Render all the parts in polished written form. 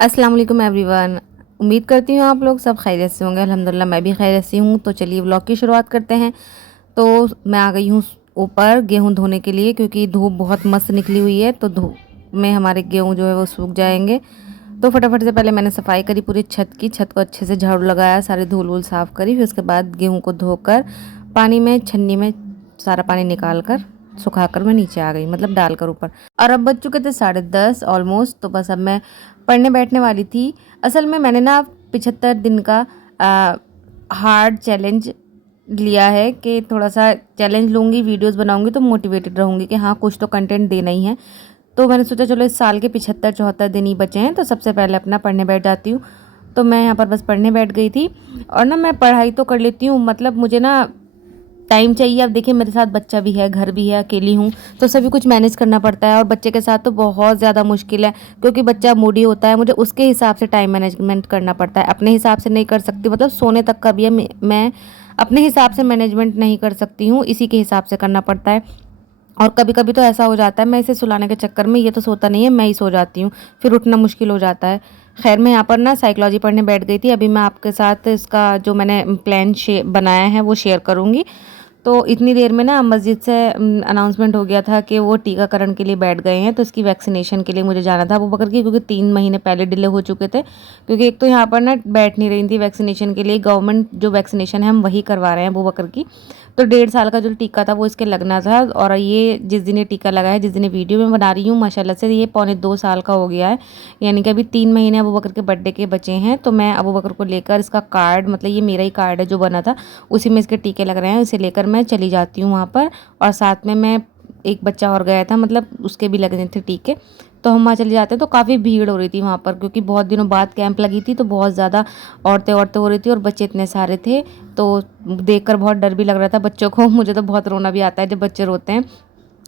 अस्सलाम वालेकुम एवरीवन। उम्मीद करती हूँ आप लोग सब खैरियत से होंगे। अल्हम्दुलिल्लाह मैं भी खैरियत से हूँ। तो चलिए व्लॉग की शुरुआत करते हैं। तो मैं आ गई हूँ ऊपर गेहूँ धोने के लिए, क्योंकि धूप बहुत मस्त निकली हुई है, तो धूप में हमारे गेहूँ जो है वो सूख जाएंगे। तो फटाफट से पहले मैंने सफाई करी पूरी छत की। छत को अच्छे से झाड़ू लगाया, सारी धूल वूल साफ़ करी। फिर उसके बाद गेहूँ को धोकर पानी में छन्नी में सारा पानी निकाल कर सुखा कर मैं नीचे आ गई, मतलब डालकर ऊपर। और अब बज चुके थे 10:30 ऑलमोस्ट। तो बस अब मैं पढ़ने बैठने वाली थी। असल में मैंने ना 75 दिन का हार्ड चैलेंज लिया है कि थोड़ा सा चैलेंज लूँगी, वीडियोस बनाऊँगी तो मोटिवेटेड रहूँगी कि हाँ कुछ तो कंटेंट देना ही है। तो मैंने सोचा चलो इस साल के 75-74 दिन ही बचे हैं, तो सबसे पहले अपना पढ़ने बैठ जाती हूँ। तो मैं यहाँ पर बस पढ़ने बैठ गई थी। और ना मैं पढ़ाई तो कर लेती हूँ, मतलब मुझे ना टाइम चाहिए। अब देखिए मेरे साथ बच्चा भी है, घर भी है, अकेली हूँ, तो सभी कुछ मैनेज करना पड़ता है। और बच्चे के साथ तो बहुत ज़्यादा मुश्किल है, क्योंकि बच्चा मूडी होता है, मुझे उसके हिसाब से टाइम मैनेजमेंट करना पड़ता है। अपने हिसाब से नहीं कर सकती, मतलब सोने तक का भी है, मैं अपने हिसाब से मैनेजमेंट नहीं कर सकती हूँ, इसी के हिसाब से करना पड़ता है। और कभी कभी तो ऐसा हो जाता है मैं इसे सुलाने के चक्कर में, ये तो सोता नहीं है, मैं ही सो जाती हूँ, फिर उठना मुश्किल हो जाता है। खैर मैं यहाँ पर ना साइकोलॉजी पढ़ने बैठ गई थी। अभी मैं आपके साथ इसका जो मैंने प्लान बनाया है वो शेयर करूँगी। तो इतनी देर में ना मस्जिद से अनाउंसमेंट हो गया था कि वो टीकाकरण के लिए बैठ गए हैं, तो इसकी वैक्सीनेशन के लिए मुझे जाना था अबू बकर की, क्योंकि 3 महीने पहले डिले हो चुके थे। क्योंकि एक तो यहाँ पर ना बैठ नहीं रही थी वैक्सीनेशन के लिए, गवर्नमेंट जो वैक्सीनेशन है हम वही करवा रहे हैं अबू बकर की। तो 1.5 साल का जो टीका था वो इसके लगना था। और ये जिस दिन ये टीका लगा है, जिस दिन ये वीडियो में बना रही हूँ, माशाल्लाह से ये 1.25 साल का हो गया है। यानी कि अभी 3 महीने अबू बकर के बर्थडे के बचे हैं। तो मैं अबू बकर को लेकर इसका कार्ड, मतलब ये मेरा ही कार्ड है जो बना था, उसी में इसके टीके लग रहे हैं, उसे लेकर मैं चली जाती हूँ वहाँ पर। और साथ में मैं एक बच्चा और गया था, मतलब उसके भी लगने थे टीके। तो हम वहाँ चले जाते हैं। तो काफ़ी भीड़ हो रही थी वहाँ पर, क्योंकि बहुत दिनों बाद कैंप लगी थी, तो बहुत ज़्यादा औरतें औरतें हो रही थी और बच्चे इतने सारे थे। तो देखकर बहुत डर भी लग रहा था बच्चों को। मुझे तो बहुत रोना भी आता है जब बच्चे रोते हैं।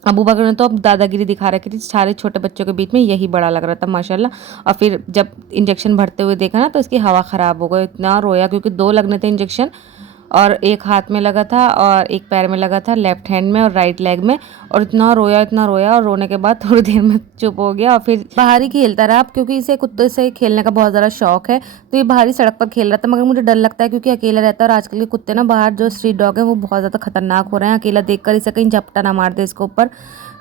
अबू बकर ने तो अब दादागिरी दिखा रखी थी, सारे छोटे बच्चों के बीच में यही बड़ा लग रहा था माशाल्लाह। और फिर जब इंजेक्शन भरते हुए देखा ना, तो इसकी हवा ख़राब हो गई, इतना रोया, क्योंकि 2 लगने थे इंजेक्शन। और एक हाथ में लगा था और एक पैर में लगा था, लेफ्ट हैंड में और राइट लेग में। और इतना रोया, इतना रोया, और रोने के बाद थोड़ी देर में चुप हो गया। और फिर बाहर ही खेलता रहा, अब क्योंकि इसे कुत्ते से खेलने का बहुत ज़्यादा शौक है, तो ये बाहर ही सड़क पर खेल रहा था। मगर मुझे डर लगता है, क्योंकि अकेला रहता है, और आजकल के कुत्ते ना बाहर जो स्ट्रीट डॉग है वो बहुत ज़्यादा खतरनाक हो रहे हैं। अकेला देखकर इसे कहीं झपटा ना मार दे इसके ऊपर।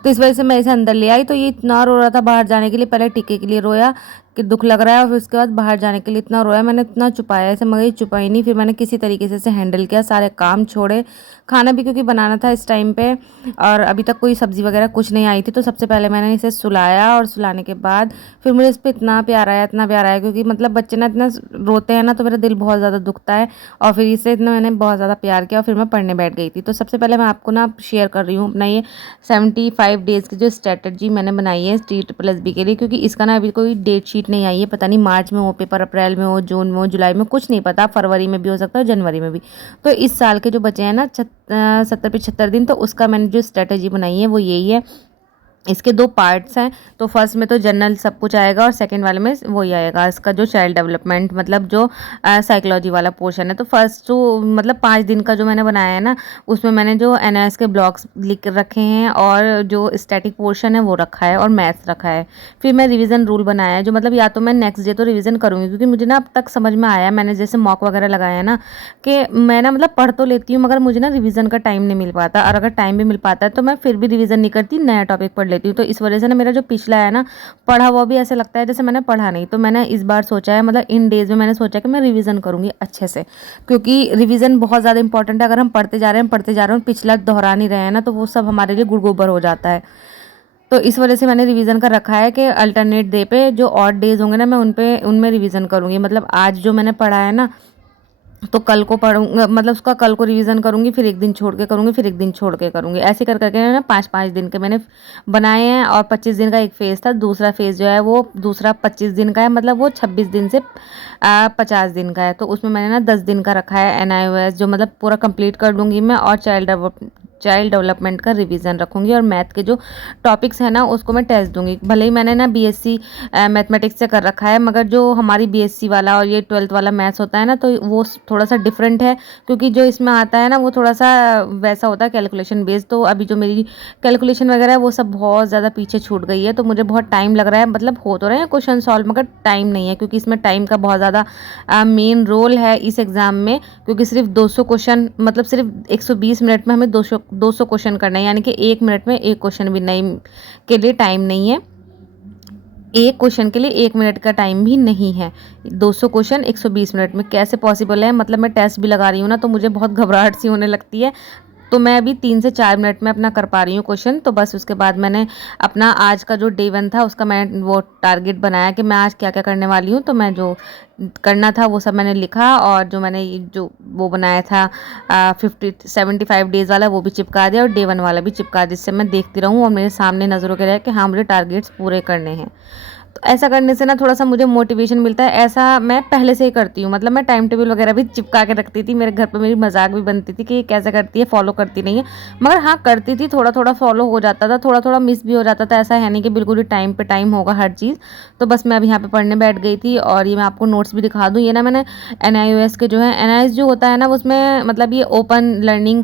तो इस वजह से मैं इसे अंदर ले आई। तो ये इतना रो रहा था बाहर जाने के लिए, पहले टीके के लिए रोया कि दुख लग रहा है, और फिर उसके बाद बाहर जाने के लिए इतना रोया। मैंने इतना छुपाया इसे, मगर ये छुपा ही नहीं। फिर मैंने किसी तरीके से इसे हैंडल किया, सारे काम छोड़े, खाना भी क्योंकि बनाना था इस टाइम पे, और अभी तक कोई सब्ज़ी वगैरह कुछ नहीं आई थी। तो सबसे पहले मैंने इसे सुलाया, और सुलाने के बाद फिर मुझे इस पर इतना प्यार आया, इतना प्यार आया, क्योंकि मतलब बच्चे ना इतना रोते हैं ना, तो मेरा दिल बहुत ज़्यादा दुखता है। और फिर इसे इतना मैंने बहुत ज़्यादा प्यार किया, और फिर मैं पढ़ने बैठ गई थी। तो सबसे पहले मैं आपको ना शेयर कर रही हूँ अपना ये 75 डेज़ की जो स्ट्रेटजी मैंने बनाई है TSSB के लिए, क्योंकि इसका ना अभी कोई डेट शीट नहीं आई है। पता नहीं मार्च में हो पेपर, अप्रैल में हो, जून में हो, जुलाई में, कुछ नहीं पता, फरवरी में भी हो सकता है, जनवरी में भी। तो इस साल के जो बचे हैं ना 70-75 दिन, तो उसका मैंने जो स्ट्रेटजी बनाई है वो यही है। इसके 2 पार्ट्स हैं। तो फर्स्ट में तो जनरल सब कुछ आएगा, और सेकंड वाले में वही आएगा, इसका जो चाइल्ड डेवलपमेंट, मतलब जो साइकोलॉजी वाला पोर्शन है। तो फर्स्ट जो मतलब 5 दिन का जो मैंने बनाया है ना, उसमें मैंने जो NIS के ब्लॉक्स लिख रखे हैं, और जो स्टैटिक पोर्शन है वो रखा है, और मैथ्स रखा है। फिर मैं रिवीजन रूल बनाया है, जो मतलब या तो मैं नेक्स्ट डे तो रिवीजन करूँगी, क्योंकि मुझे ना अब तक समझ में आया, मैंने जैसे मॉक वगैरह लगाया है ना, कि मैं ना मतलब पढ़ तो लेती हूँ, मगर मुझे ना रिवीजन का टाइम नहीं मिल पाता। और अगर टाइम भी मिल पाता है तो मैं फिर भी रिवीजन नहीं करती, नया टॉपिक पढ़ लेती हूँ। तो इस वजह से ना मेरा जो पिछला है ना पढ़ा, वो भी ऐसे लगता है जैसे मैंने पढ़ा नहीं। तो मैंने इस बार सोचा है, मतलब इन डेज में मैंने सोचा कि मैं रिवीजन करूँगी अच्छे से, क्योंकि रिवीजन बहुत ज़्यादा इंपॉर्टेंट है। अगर हम पढ़ते जा रहे हैं, पढ़ते जा रहे हैं, पिछला दोहरा नहीं रहे हैं ना, तो वो सब हमारे लिए गुड़ गोबर हो जाता है। तो इस वजह से मैंने रिवीजन कर रखा है कि अल्टरनेट डे पे जो ऑड डेज होंगे ना, मैं उनमें रिवीजन करूँगी। मतलब आज जो मैंने पढ़ा है ना, तो कल को पढ़ूंगा, मतलब उसका कल को रिवीजन करूंगी, फिर एक दिन छोड़ के करूंगी, फिर एक दिन छोड़ के करूंगी, ऐसे कर करके ना 5-5 दिन के मैंने बनाए हैं। और 25 दिन का एक फेज़ था, दूसरा फेज़ जो है वो दूसरा 25 दिन का है, मतलब वो 26 दिन से 50 दिन का है। तो उसमें मैंने ना 10 दिन का रखा है NIOS, जो मतलब पूरा कंप्लीट कर लूँगी मैं। और चाइल्ड चाइल्ड डेवलपमेंट का रिवीजन रखूँगी और मैथ के जो टॉपिक्स हैं ना उसको मैं टेस्ट दूँगी। भले ही मैंने ना बीएससी मैथमेटिक्स से कर रखा है, मगर जो हमारी बीएससी वाला और ये 12th वाला मैथ्स होता है ना, तो वो थोड़ा सा डिफरेंट है, क्योंकि जो इसमें आता है ना वो थोड़ा सा वैसा होता है कैलकुलेशन बेस्ड। तो अभी जो मेरी कैलकुलेशन वगैरह है वो सब बहुत ज़्यादा पीछे छूट गई है, तो मुझे बहुत टाइम लग रहा है। मतलब हो तो रहे हैं क्वेश्चन सॉल्व, मगर टाइम नहीं है, क्योंकि इसमें टाइम का बहुत ज़्यादा मेन रोल है इस एग्ज़ाम में। क्योंकि सिर्फ 200 क्वेश्चन, मतलब सिर्फ 120 मिनट में हमें 200 क्वेश्चन करना है, यानी कि 1 मिनट में एक क्वेश्चन भी नहीं के लिए टाइम नहीं है। एक क्वेश्चन के लिए 1 मिनट का टाइम भी नहीं है। 200 क्वेश्चन 120 मिनट में कैसे पॉसिबल है? मतलब मैं टेस्ट भी लगा रही हूँ ना, तो मुझे बहुत घबराहट सी होने लगती है। तो मैं अभी 3 से 4 मिनट में अपना कर पा रही हूँ क्वेश्चन। तो बस उसके बाद मैंने अपना आज का जो डे 1 था उसका मैं वो टारगेट बनाया कि मैं आज क्या-क्या करने वाली हूँ। तो मैं जो करना था वो सब मैंने लिखा, और जो मैंने जो वो बनाया था 75 डेज़ वाला वो भी चिपका दिया, और डे 1 वाला भी चिपका दिया, जिससे मैं देखती रहूँ और मेरे सामने नज़रों के रहे कि हाँ, मुझे टारगेट्स पूरे करने हैं। तो ऐसा करने से ना थोड़ा-सा मुझे मोटिवेशन मिलता है। ऐसा मैं पहले से ही करती हूँ, मतलब मैं टाइम टेबल वगैरह भी चिपका के रखती थी। मेरे घर पे मेरी मज़ाक भी बनती थी कि ये कैसे करती है, फ़ॉलो करती नहीं है। मगर हाँ, करती थी, थोड़ा-थोड़ा फ़ॉलो हो जाता था, थोड़ा-थोड़ा मिस भी हो जाता था। ऐसा है नहीं कि बिल्कुल ही टाइम पे टाइम होगा हर चीज़। तो बस मैं अब यहाँ पे पढ़ने बैठ गई थी, और ये मैं आपको नोट्स भी दिखा दूँ। ये ना मैंने एनआईओएस के जो है, एनआईओएस जो होता है ना उसमें मतलब ये ओपन लर्निंग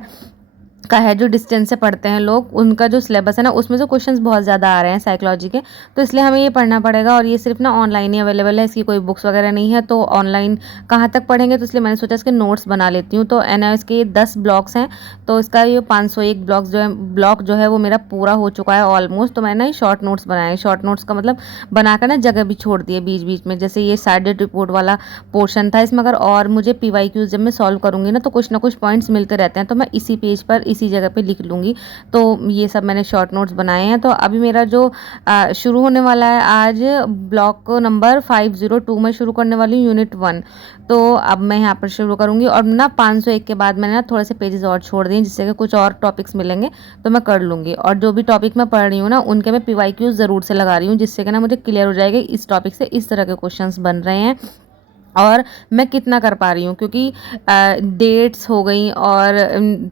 का है, जो डिस्टेंस से पढ़ते हैं लोग, उनका जो सिलेबस है ना उसमें से क्वेश्चंस बहुत ज़्यादा आ रहे हैं साइकोलॉजी के। तो इसलिए हमें ये पढ़ना पड़ेगा, और ये सिर्फ ना ऑनलाइन ही अवेलेबल है, इसकी कोई बुक्स वगैरह नहीं है। तो ऑनलाइन कहाँ तक पढ़ेंगे, तो इसलिए मैंने सोचा इसके नोट्स बना लेती हूँ। तो एनआईओएस के 10 ब्लॉक्स हैं, तो इसका ये 501 ब्लॉक जो है वो मेरा पूरा हो चुका है ऑलमोस्ट। तो मैंने शॉर्ट नोट्स बनाए। शॉर्ट नोट्स का मतलब बनाकर ना जगह भी छोड़ दी है बीच बीच में। जैसे ये साइडेड रिपोर्ट वाला पोर्शन था इसमें, अगर और मुझे पीवाईक्यूज जब मैं सॉल्व करूँगी ना तो कुछ ना कुछ पॉइंट्स मिलते रहते हैं, तो मैं इसी पेज पर इसी जगह पे लिख लूँगी। तो ये सब मैंने शॉर्ट नोट्स बनाए हैं। तो अभी मेरा जो शुरू होने वाला है आज, ब्लॉक नंबर 502 में शुरू करने वाली हूँ, यूनिट 1। तो अब मैं यहाँ पर शुरू करूँगी, और ना 501 के बाद मैंने ना थोड़े से पेजेस और छोड़ दिए, जिससे कि कुछ और टॉपिक्स मिलेंगे तो मैं कर लूँगी। और जो भी टॉपिक मैं पढ़ रही हूँ ना उनके मैं पीवाईक्यूज ज़रूर से लगा रही हूँ, जिससे कि ना मुझे क्लियर हो जाएगा इस टॉपिक से इस तरह के क्वेश्चंस बन रहे हैं और मैं कितना कर पा रही हूँ। क्योंकि डेट्स हो गई और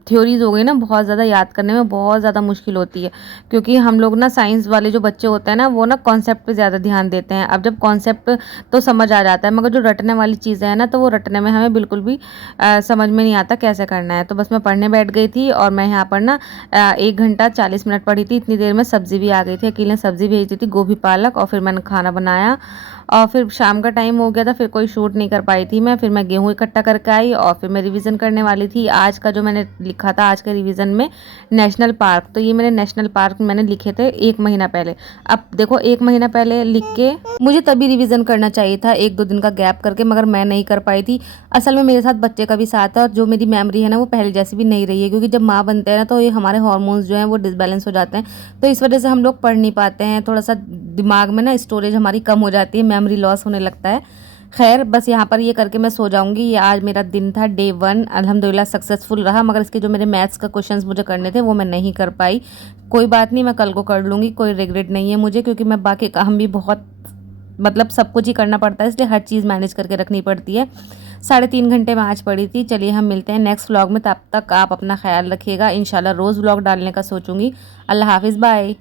थ्योरीज हो गई ना, बहुत ज़्यादा याद करने में बहुत ज़्यादा मुश्किल होती है। क्योंकि हम लोग ना साइंस वाले जो बच्चे होते हैं ना वो ना कॉन्सेप्ट पे ज़्यादा ध्यान देते हैं। अब जब कॉन्सेप्ट तो समझ आ जाता है, मगर जो रटने वाली चीज़ें हैं ना तो वो रटने में हमें बिल्कुल भी समझ में नहीं आता कैसे करना है। तो बस मैं पढ़ने बैठ गई थी, और मैं यहाँ पर ना 1 घंटा 40 मिनट पढ़ी थी। इतनी देर में सब्ज़ी भी आ गई थी, अकेले सब्ज़ी भेज दी थी, गोभी पालक, और फिर मैंने खाना बनाया। और फिर शाम का टाइम हो गया था, फिर कोई शूट नहीं कर पाई थी मैं। फिर मैं गेहूँ इकट्ठा करके आई, और फिर मैं रिवीजन करने वाली थी आज का जो मैंने लिखा था आज के रिवीजन में, नेशनल पार्क। तो ये मैंने नेशनल पार्क मैंने लिखे थे 1 महीना पहले। अब देखो 1 महीना पहले लिख के मुझे तभी रिवीजन करना चाहिए था 1-2 दिन का गैप करके, मगर मैं नहीं कर पाई थी। असल में मेरे साथ बच्चे का भी साथ है, और जो मेरी मेमोरी है ना वो पहले जैसी भी नहीं रही है, क्योंकि जब माँ बनते हैं ना तो ये हमारे हार्मोन्स जो हैं वो डिसबैलेंस हो जाते हैं। तो इस वजह से हम लोग पढ़ नहीं पाते हैं, थोड़ा सा दिमाग में ना स्टोरेज हमारी कम हो जाती है, मेमोरी लॉस होने लगता है। खैर बस यहाँ पर ये करके मैं सो जाऊँगी। ये आज मेरा दिन था, डे 1 अल्हम्दुलिल्लाह सक्सेसफुल रहा, मगर इसके जो मेरे मैथ्स का क्वेश्चंस मुझे करने थे वो मैं नहीं कर पाई। कोई बात नहीं, मैं कल को कर लूँगी, कोई रिग्रेट नहीं है मुझे, क्योंकि मैं बाकी काम भी बहुत मतलब सब कुछ ही करना पड़ता है, इसलिए हर चीज़ मैनेज करके रखनी पड़ती है। 3.5 घंटे मैं आज पढ़ी थी। चलिए हम मिलते हैं नेक्स्ट व्लॉग में, तब तक आप अपना ख्याल रखिएगा। इंशाल्लाह रोज़ व्लॉग डालने का सोचूंगी। अल्लाह हाफिज़, बाय।